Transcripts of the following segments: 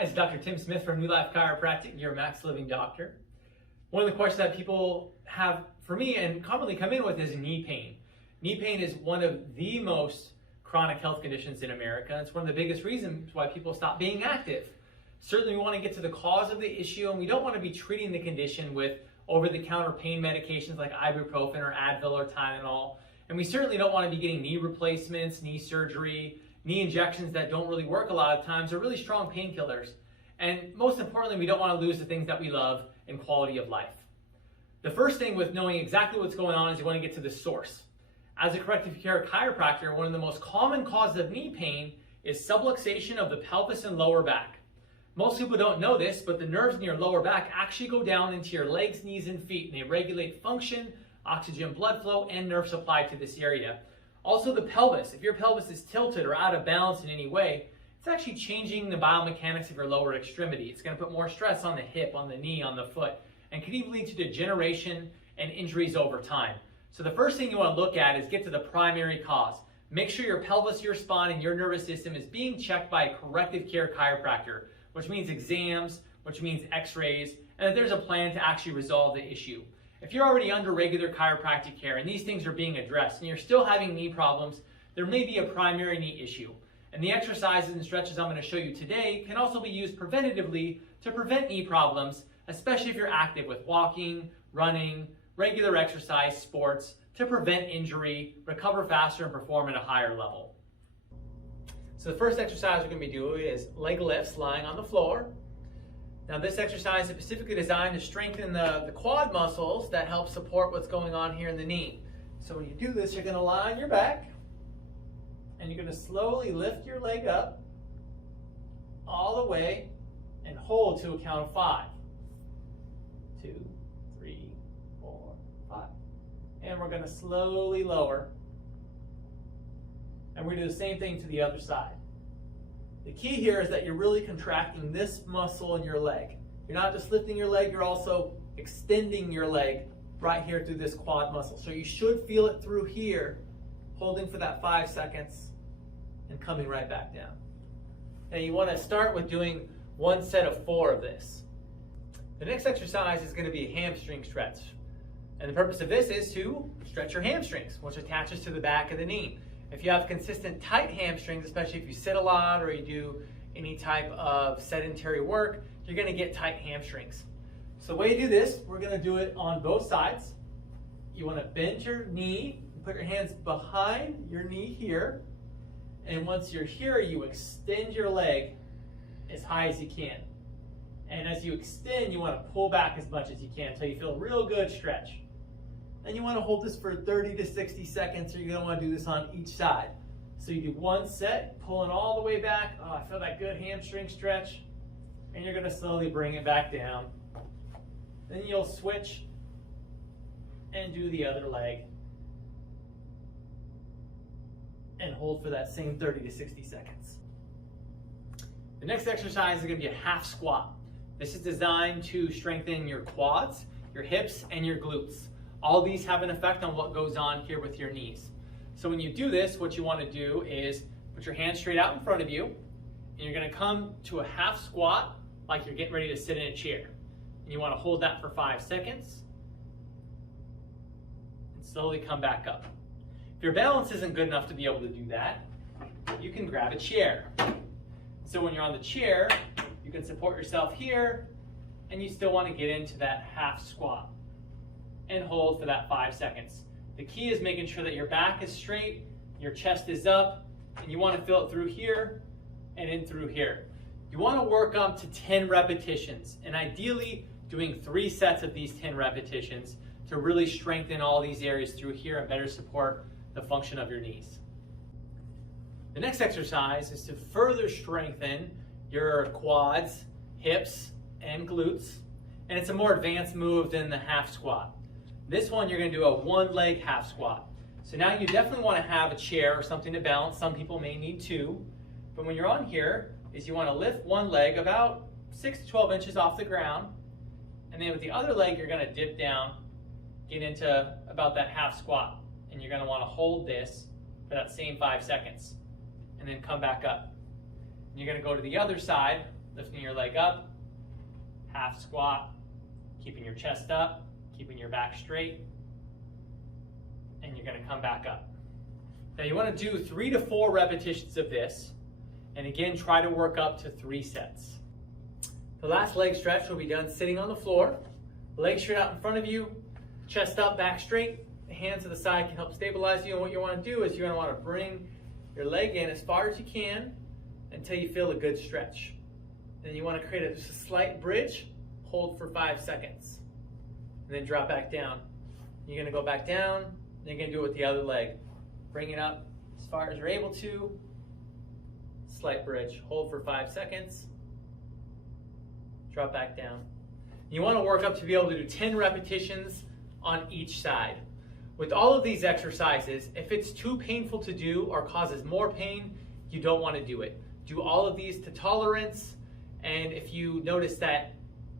Hi, it's Dr. Tim Smith from New Life Chiropractic, your Max Living doctor. One of the questions that people have for me and commonly come in with is knee pain. Knee pain is one of the most chronic health conditions in America. It's one of the biggest reasons why people stop being active. Certainly we want to get to the cause of the issue, and we don't want to be treating the condition with over-the-counter pain medications like ibuprofen or Advil or Tylenol. And we certainly don't want to be getting knee replacements, knee surgery, knee injections that don't really work a lot of times, are really strong painkillers. And most importantly, we don't want to lose the things that we love in quality of life. The first thing with knowing exactly what's going on is you want to get to the source. As a corrective care chiropractor, one of the most common causes of knee pain is subluxation of the pelvis and lower back. Most people don't know this, but the nerves in your lower back actually go down into your legs, knees, and feet, and they regulate function, oxygen blood flow, and nerve supply to this area. Also the pelvis, if your pelvis is tilted or out of balance in any way, it's actually changing the biomechanics of your lower extremity. It's going to put more stress on the hip, on the knee, on the foot, and can even lead to degeneration and injuries over time. So the first thing you want to look at is get to the primary cause. Make sure your pelvis, your spine, and your nervous system is being checked by a corrective care chiropractor, which means exams, which means x-rays, and that there's a plan to actually resolve the issue. If you're already under regular chiropractic care and these things are being addressed and you're still having knee problems, there may be a primary knee issue. And the exercises and stretches I'm going to show you today can also be used preventatively to prevent knee problems, especially if you're active with walking, running, regular exercise, sports, to prevent injury, recover faster, and perform at a higher level. So the first exercise we're going to be doing is leg lifts lying on the floor. Now this exercise is specifically designed to strengthen the quad muscles that help support what's going on here in the knee. So when you do this, you're going to lie on your back, and you're going to slowly lift your leg up all the way and hold to a count of 5. 2, 3, 4, 5. And we're going to slowly lower. And we're going to do the same thing to the other side. The key here is that you're really contracting this muscle in your leg. You're not just lifting your leg, you're also extending your leg right here through this quad muscle. So you should feel it through here, holding for that 5 seconds and coming right back down. Now you want to start with doing one set of 4 of this. The next exercise is going to be a hamstring stretch. And the purpose of this is to stretch your hamstrings, which attaches to the back of the knee. If you have consistent tight hamstrings, especially if you sit a lot or you do any type of sedentary work, you're going to get tight hamstrings. So the way you do this, we're going to do it on both sides. You want to bend your knee, put your hands behind your knee here, and once you're here, you extend your leg as high as you can. And as you extend, you want to pull back as much as you can until you feel a real good stretch. Then you want to hold this for 30 to 60 seconds, or you're going to want to do this on each side. So you do one set, pulling all the way back. Oh, I feel that good hamstring stretch. And you're going to slowly bring it back down. Then you'll switch and do the other leg. And hold for that same 30 to 60 seconds. The next exercise is going to be a half squat. This is designed to strengthen your quads, your hips, and your glutes. All these have an effect on what goes on here with your knees. So when you do this, what you want to do is put your hands straight out in front of you, and you're going to come to a half squat like you're getting ready to sit in a chair. And you want to hold that for 5 seconds, and slowly come back up. If your balance isn't good enough to be able to do that, you can grab a chair. So when you're on the chair, you can support yourself here, and you still want to get into that half squat and hold for that 5 seconds. The key is making sure that your back is straight, your chest is up, and you want to feel it through here and in through here. You want to work up to 10 repetitions, and ideally doing 3 sets of these 10 repetitions to really strengthen all these areas through here and better support the function of your knees. The next exercise is to further strengthen your quads, hips, and glutes, and it's a more advanced move than the half squat. This one, you're going to do a 1-leg half squat. So now you definitely want to have a chair or something to balance. Some people may need 2. But when you're on here, is you want to lift one leg about 6 to 12 inches off the ground. And then with the other leg, you're going to dip down, get into about that half squat. And you're going to want to hold this for that same 5 seconds. And then come back up. And you're going to go to the other side lifting your leg up, half squat, keeping your chest up, keeping your back straight, and you're going to come back up. Now you want to do 3 to 4 repetitions of this, and again try to work up to 3 sets. The last leg stretch will be done sitting on the floor, legs straight out in front of you, chest up, back straight, hands to the side can help stabilize you. And what you want to do is you're going to want to bring your leg in as far as you can until you feel a good stretch. Then you want to create just a slight bridge, hold for 5 seconds, and then drop back down. You're going to go back down, and you're going to do it with the other leg. Bring it up as far as you're able to, slight bridge, hold for 5 seconds, drop back down. You want to work up to be able to do 10 repetitions on each side. With all of these exercises, if it's too painful to do or causes more pain, you don't want to do it. Do all of these to tolerance, and if you notice that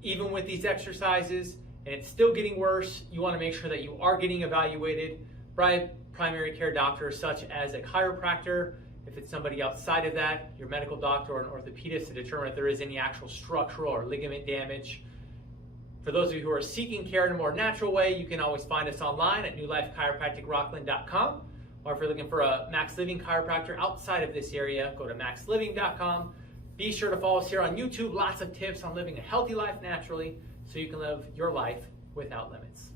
even with these exercises and it's still getting worse, you want to make sure that you are getting evaluated by a primary care doctor such as a chiropractor. If it's somebody outside of that, your medical doctor or an orthopedist, to determine if there is any actual structural or ligament damage. For those of you who are seeking care in a more natural way, you can always find us online at newlifechiropracticrocklin.com. Or if you're looking for a Max Living chiropractor outside of this area, go to maxliving.com. Be sure to follow us here on YouTube. Lots of tips on living a healthy life naturally so you can live your life without limits.